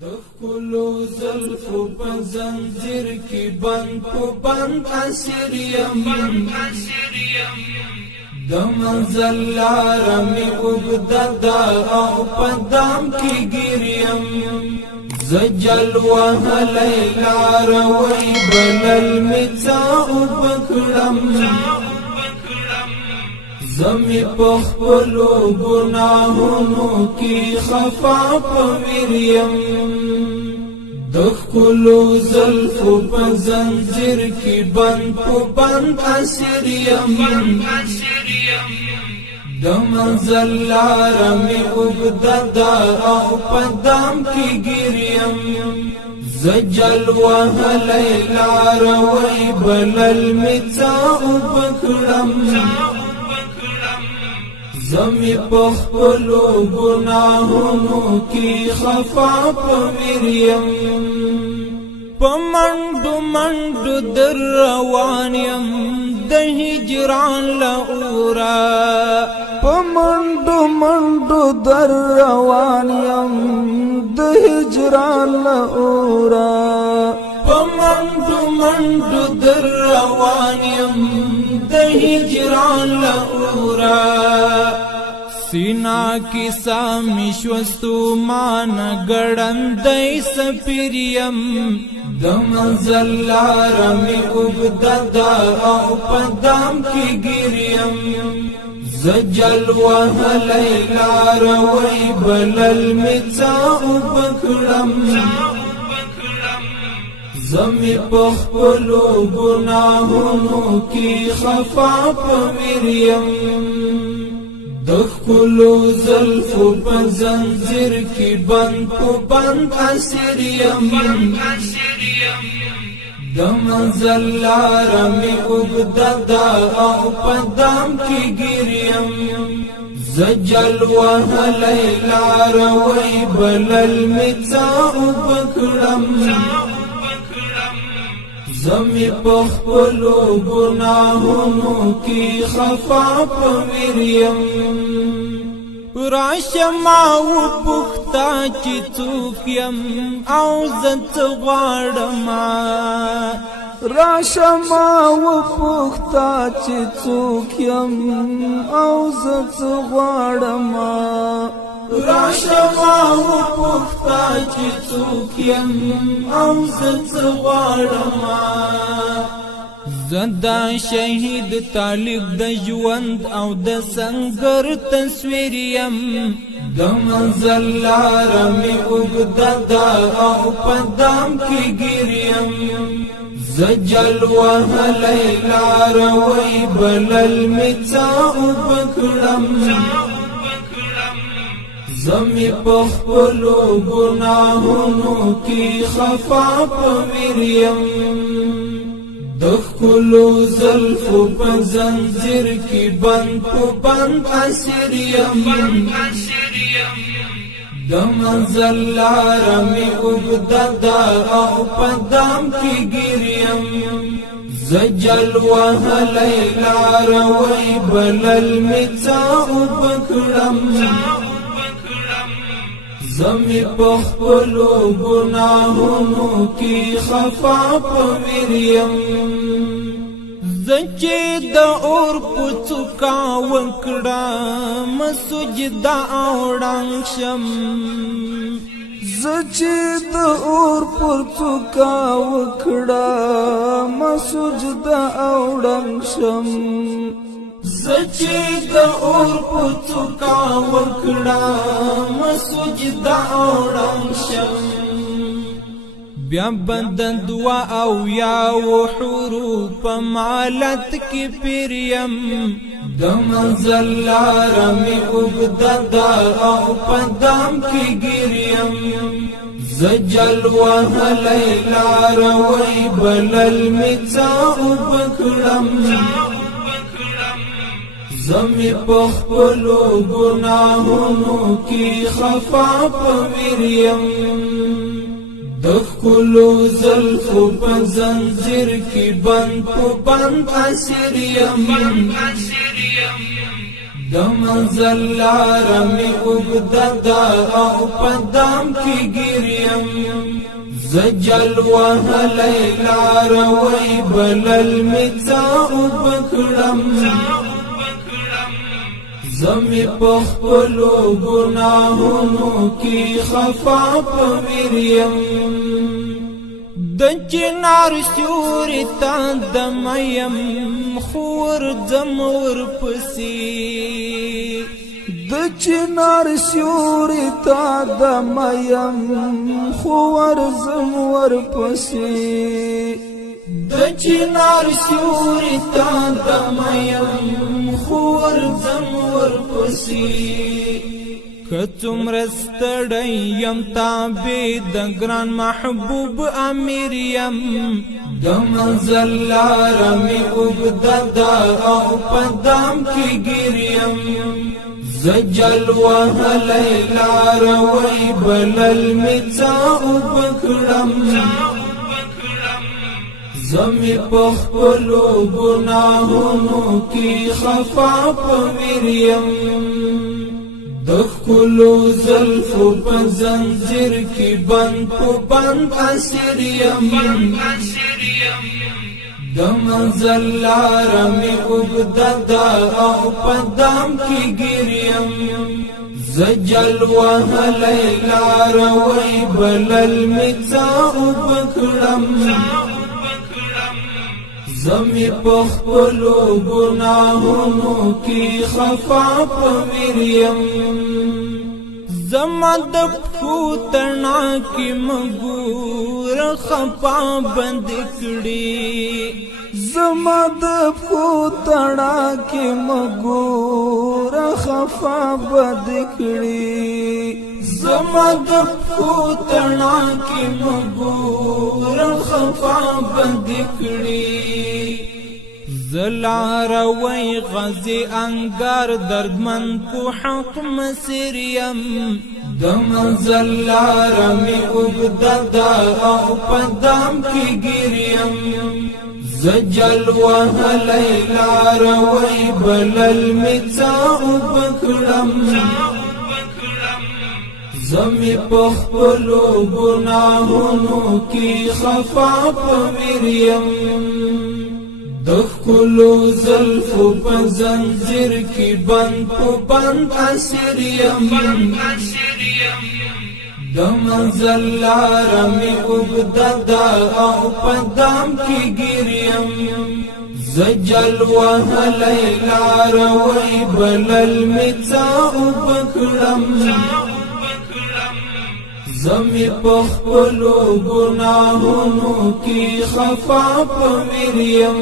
دخلو زلفو په زنجیر کی بند په بند اسیر یم د منزل لاره می اوږده او په دام کی ګیریم زجل وهلی لاره وی بلل می څه وبکړم زمی پخپلو گناہونو کی خفا پویریم دخکلو زلفو پا زنجیر کی بند پو بند اسیریم دمنزل لارمی اگددا او پدام کی گیریم زجل وهلی لاروی بلل میتا اوبکڑم زمی پخپلو گناہونو کی خفا پویریم پمنڈو منڈو در روانیم د هجران لورا پمنڈو منڈو در روانیم د هجران لورا پمنڈو منڈو در روانیم د هجران لورا سینا کی سامیشوستو مان گڑندی سپیریم دمنزل لارمی اوږده او پدام کی گیریم زجل وهلی لاروی بلل می څه وبکړم زمی پخپلو گناہونو کی خفا پویریم دخکلو زلفو پا زنجیر کی بند پو بند اسیریم دمنزل لارمی اوږده او پدام کی گیریم زجل وهلی لاروی بلل می څه وبکړم زمی پخپلو گناہونو کی خفا پویریم راشما و پختا چی څوک یم او زت غواړما راشما و پختا چی څوک یم او زت غواړما راشما و پختا چی څوک یم او زت غواړما زدا شهید طالب د ژوند او د سنگر تصویر یم د منزل لاره می اوږده او پدام کی ګیریم زجل وهلی لاروی بلل می څه وبکړم زمی پخپلو گناہونو کی خفا پویریم دخکلو زلفو پا زنجیر کی بند پو بند اسیریم دمنزل لارمی اوږده او پدام کی گیریم زجل وهلی لاروی بلل می څه وبکړم زمی پخپلو گناہونو کی خفا پویریم زچی د اور پڅکا وکړم سجدا اوړنګ شم زچی د اور پڅکا وکړم سجدا اوړنګ شم زچی د اور پڅکا وکړم سجدا اوړنګ شم بیا بدن دعا او یا حروف مالت کی پریم د منزل لارمی اوږده او پدام کی گیریم زجل وهلی لاروی بلل می څه وبکړم زمی پخپلو گناہونو کی خفا پویریم دخکلو زلفو پا زنجیر کی بند پو بند اسیریم د منزل لاره مې اوږده ده او په دام کې ګیریم زه جل وهلی لاروی بلل مې څه اوبه کړم زه مې په خپلو ګناهونو کې خفا په ویر یم د چنار سیوري ته دمه یم خو ورځم ورپسې د چنار سیوري ته دمه یم خو ورځم ورپسې د چنار سیوري ته دمه یم خو ورځم ورپسې که څومره ستړی یم تابع د ګران محبوب امیر یم د منزل لاره مې اوږده ده او په دام کې ګیر یم زه جل وهلی لاروی بلل مې څه اوبه کړم زه مې په خپلو ګناهونو کې خفا په ویر یم د ښکلو زلفو په زنځیر کې بند په بند اسیر یم د منزل لاره مې اوږده ده او په دام کې ګیر یم زه جل وهلی لاروی بلل مې څه اوبه کړم زه مې په خپلو ګناهونو کې خفا په ویر یم زما د پښو تڼاکې مګوره خفا بند کړي زما د پښو تڼاکې مګوره خفا بند کړي زما د پښو تڼاکې مګوره خفا بند کړي زه لاروی غازي انګار دردمن په حق مسیر یم د منزل لاره مې اوږده ده او په دام کې ګیر یم زه جل وهلی لاروی بلل مې څه اوبه کړم زه مې په خپلو ګناهونو کې خفا په ویر یم د ښکلو زلفو په زنځیر کې بند په بند اسیر یم د منزل لاره مې اوږده ده او په دام کې ګیر یم زه جل وهلی لاروی بلل مې څه اوبه کړم زه مې په خپلو ګناهونو کې خفا په ویر یم